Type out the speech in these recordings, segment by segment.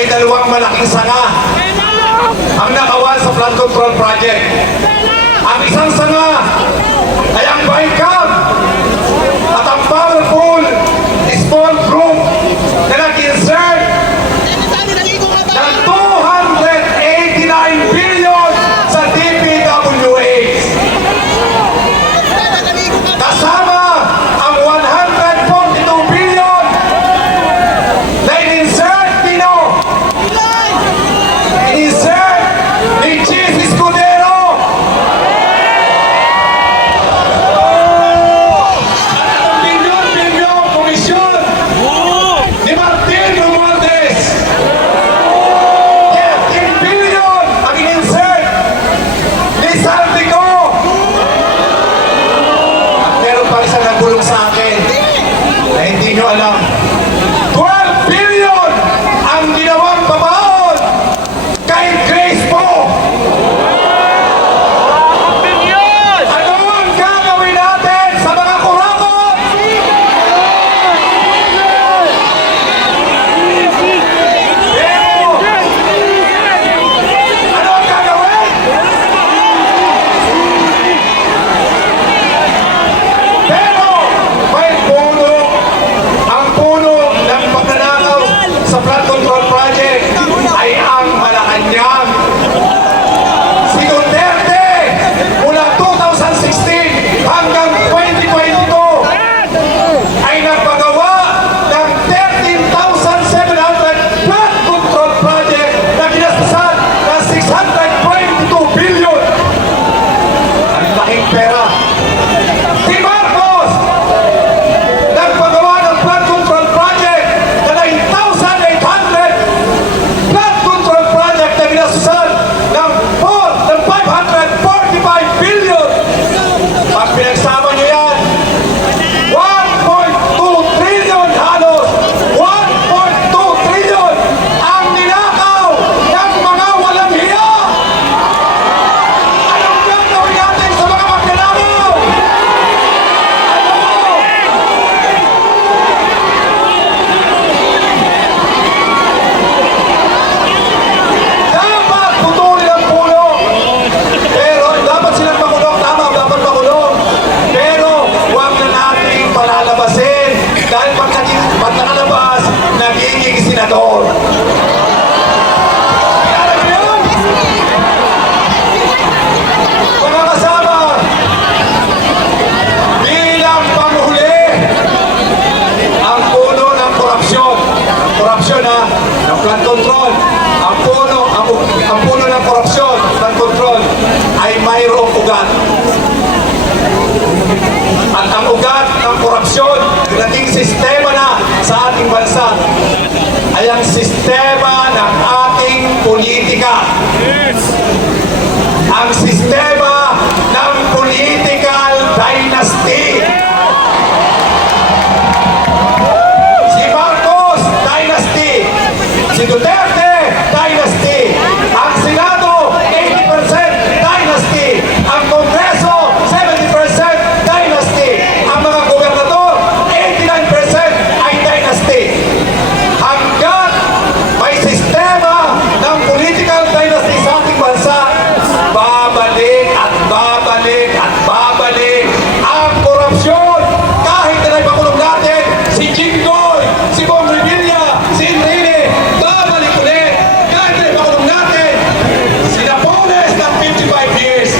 may dalawang malaking sanga ang nakawan sa flood control project. Ang isang sanga ay ang BICAM at ang powerful small group na nag-insert ng 289 billion sa DPWH. Kasama ang 142 billion na in-insert in-insert ni Chief Escudero at ang bilyon-bilyon komisyon ni Martin Romualdez. 13 billion ang in-insert ni Saldico. At meron pa isang nagulong sa akin na hindi nyo alam. 12 billion ang ginawang pabaon kay Grace po. Ano ang gagawin natin sa mga kurakot? Pero, ano ang gagawin? Pero, may puno, ang puno ng pagnanakaw sa flood control project ay ang Malacanang. Si Duterte, mula 2016 hanggang 2022, ay nagpagawa ng 13,700 flood control project na ginastusan ng 622 billion. Ang laking pera. Si Marcos, nagpagawa ng flood control project na 9,800 flood control project na ginastusan ng 545 billion. Pag pinagsama nyo yan, 1.2 trillion halos, 1.2 trillion ang ninakaw ng mga walang hiya. Anong gagawin natin sa mga magnanakaw? Ano mo? Dapat putulin ang puno. Pero dapat silang makulong. Tama, dapat makulong. Pero huwag na natin palalabasin. Dahil pag nakalabas, nagiging senador. Kilala niyo yun? Mga kasama, bilang panghuli, ang puno ng korupsyon. Korupsyon ha, ng flood control. Ang puno ng korupsyon, flood control, ay mayroong ugat. At ang ugat ng korupsyon, naging sistema na sa ating bansa, ay ang sistema ng ating politika. Ang sistema ng political dynasty. Si Marcos, dynasty. Si Duterte, dynasty. Ang Senado, 80% dynasty. Ang Kongreso, 70% dynasty. Ang mga gobernador, 89% ay dynasty. Hanggat may sistema ng political dynasty sa ating bansa, babalik at babalik at babalik ang korupsyon. Kahit na naipakulong natin si Jinggoy, si Bong Revilla, si Enrile, babalik ulit. Kahit na naipakulong natin si Napoles ng 55 years,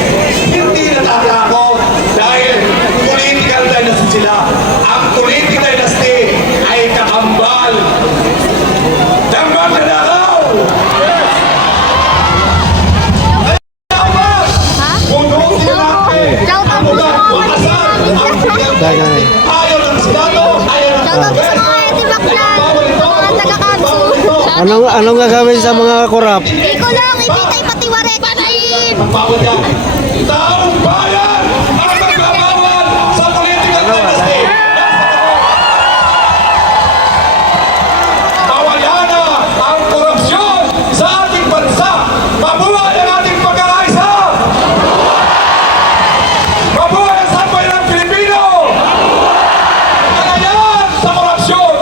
hindi natatakot dahil political dynasty sila. Ang political dynasty ay kakambal ng magnanakaw. Punutin natin ang ugat, wakasan ang Daganay. ayaw ng Senado, ayaw ng Kongreso, bawal ito, bawal ito. Anong gagawin sa mga korap? Hindi ko lang, ibitay pati waret. Patayin! Bawal yan. Taong bayan ang magbabawal sa political dynasty. Mawala na ang korupsyon sa ating bansa. Mabuhay ang ating pagkakaisa. Mabuhay ang sambayan ng Pilipino. Kagayan sa korupsyon.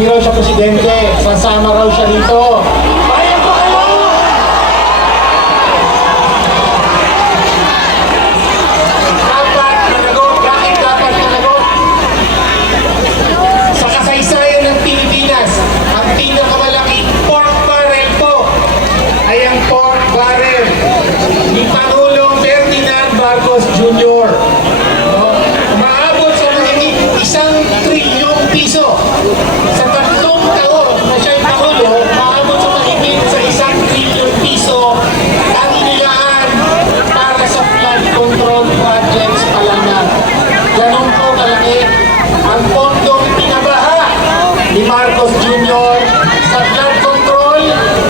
hindi raw siya presidente, sasama raw siya dito. Payag ba kayo? Dapat managot, bakit dapat managot? Sa kasaysayan ng Pilipinas, ang pinakamalaking pork barrel po ay ang pork barrel ni Pangulong Ferdinand Marcos Jr. No? Umaabot sa mahigit 1 trilyong piso. Sa 3 taon na siya'y Pangulo, umaabot sa mahigit sa 1 trilyong piso ang inilaan para sa flood control projects pala na. Ganun po kalaki ang pondong pinabaha ni Marcos Jr. sa flood control.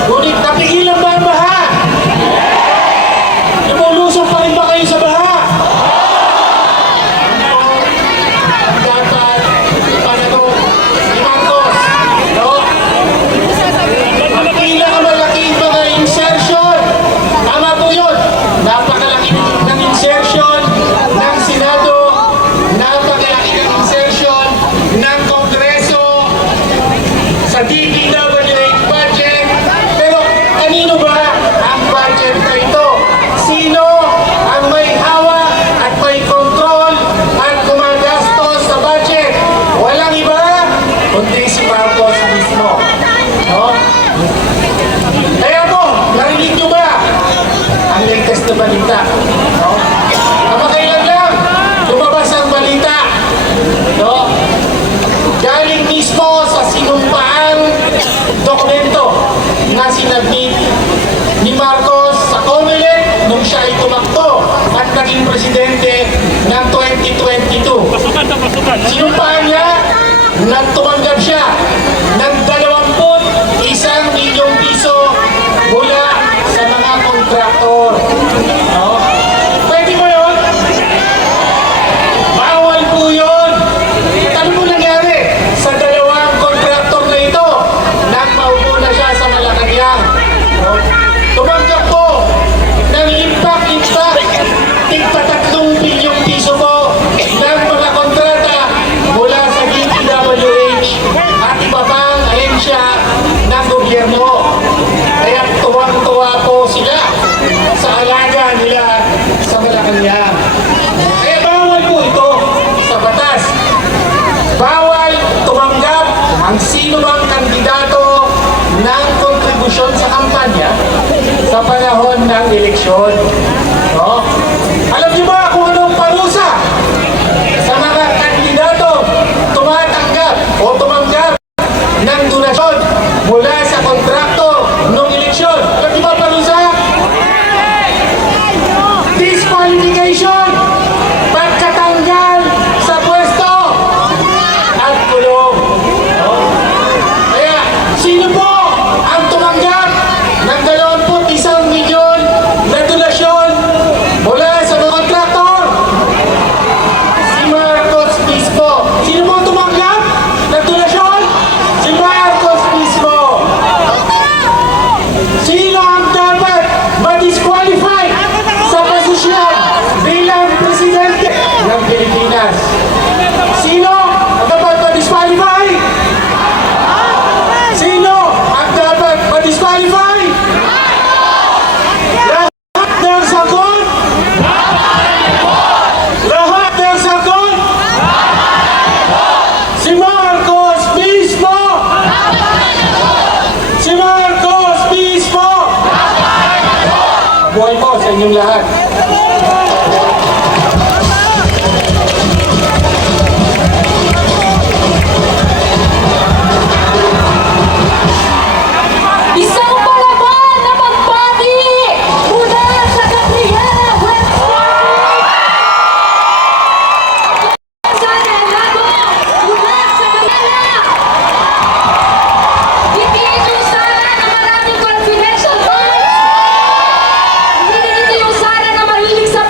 Ngunit napigilan ba ang baha? Lumulusong pa rin ba kayo sa baha? Dapat panagot ni Marcos. No? Ang pinakamalaking mga insertion. Tama po yun. Napakalaki ng insertion ng Senado. Napakalaki ng insertion ng Kongreso sa DPWH budget. Pero kanino ba ang budget na ito? Sino ang may hawak at may control at gumagastos sa budget? Walang iba, kundi si Marcos mismo. No? Kaya po, narinig nyo ba ang latest na balita? No? Kamakailan lang, lumabas ang balita. No? Galing mismo sa sinumpaang dokumento na sinabit ni Marcos sa COMELEC nung siya ay tumakbo at naging presidente ng 2022. Sinumpaan niya na tumanggap siya ng 21 milyong piso mula sa mga kontraktor. No? Pwede mo yun? Bawal po yun! Ano po nangyari sa 2 kontraktor na ito nang maupo na siya sa Malacanang? No? Tumanggap po ng impact tigpa 3 bilyong piso po ng mga kontrata mula sa DPWH at iba pang ahensya ng gobyerno. Kaya tuwang-tuwa po sila sa alaga nila sa Malacanang. Kaya bawal po ito sa batas. Bawal tumanggap ang sino mang kandidato ng kontribusyon sa kampanya sa panahon ng eleksyon. No? Alam niyo ba kung anong parusa sa mga kandidato tumatanggap o tumanggap ng donasyon mula sa kontrakto ng eleksyon? Alam niyo ba parusa? Disqualification, pagkatanggal sa pwesto, at kulong. No? Kaya, sino po ang tumanggap ng 21 milyon na donasyon mula sa mga kontraktor? Si Marcos mismo. Sino po ang tumanggap ng donasyon? Si Marcos mismo. Sino ang dapat ma-disqualify sa posisyon bilang presidente ng Pilipinas? Sino ang dapat ma-disqualify? Sino ang dapat ma-disqualify? Lahat ng sagot? Lahat ng sagot? Si Marcos mismo! Si Marcos mismo! Buhay po sa inyong lahat. Isang palaban na magbati mula sa Gabriela website. Sa Relago mula sa Gabriela. Hindi ito yung sala na maraming confidential funds. Hindi ito yung sala na mahilig sa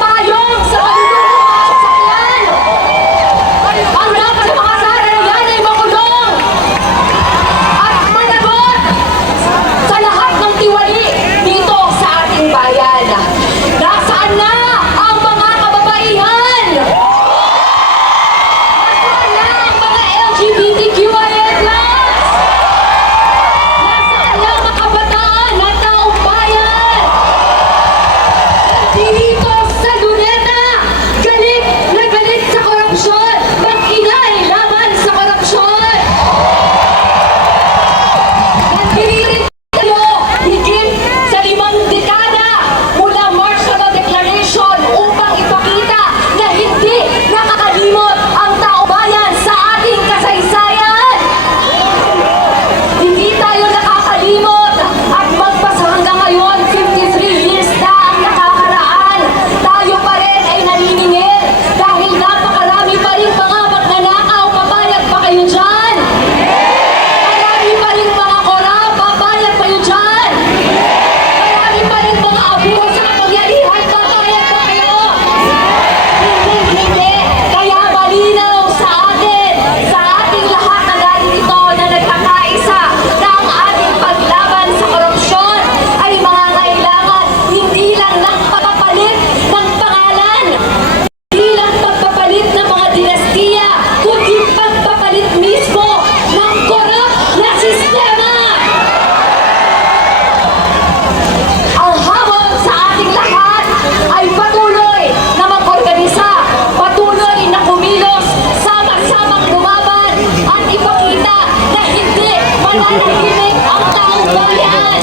ang taong bayan.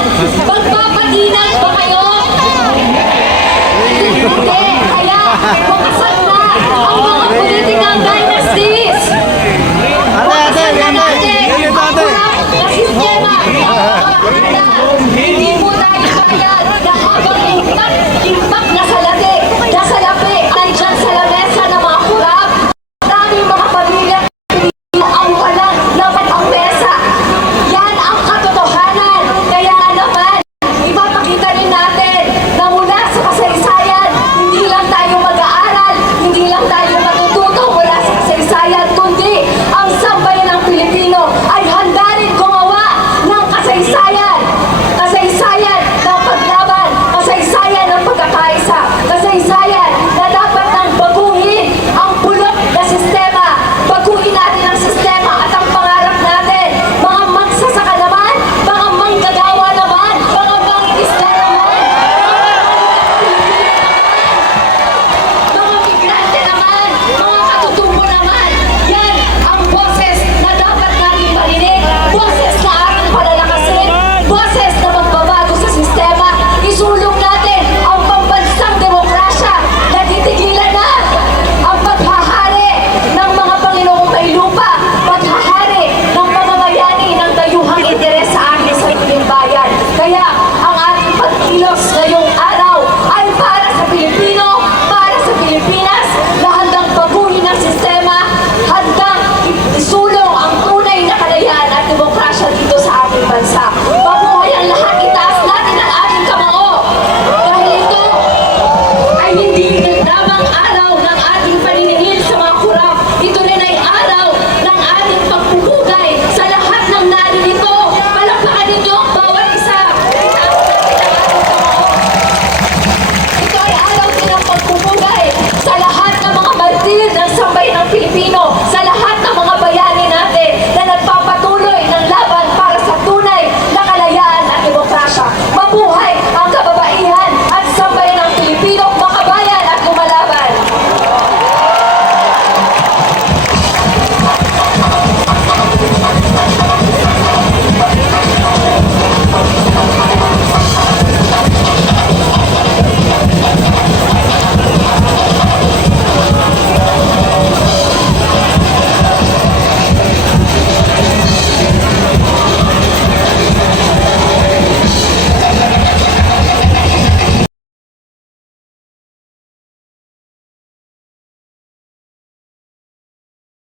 Magpapatinag ba kayo? Hindi. Kaya makasal na ang mga political dynasties.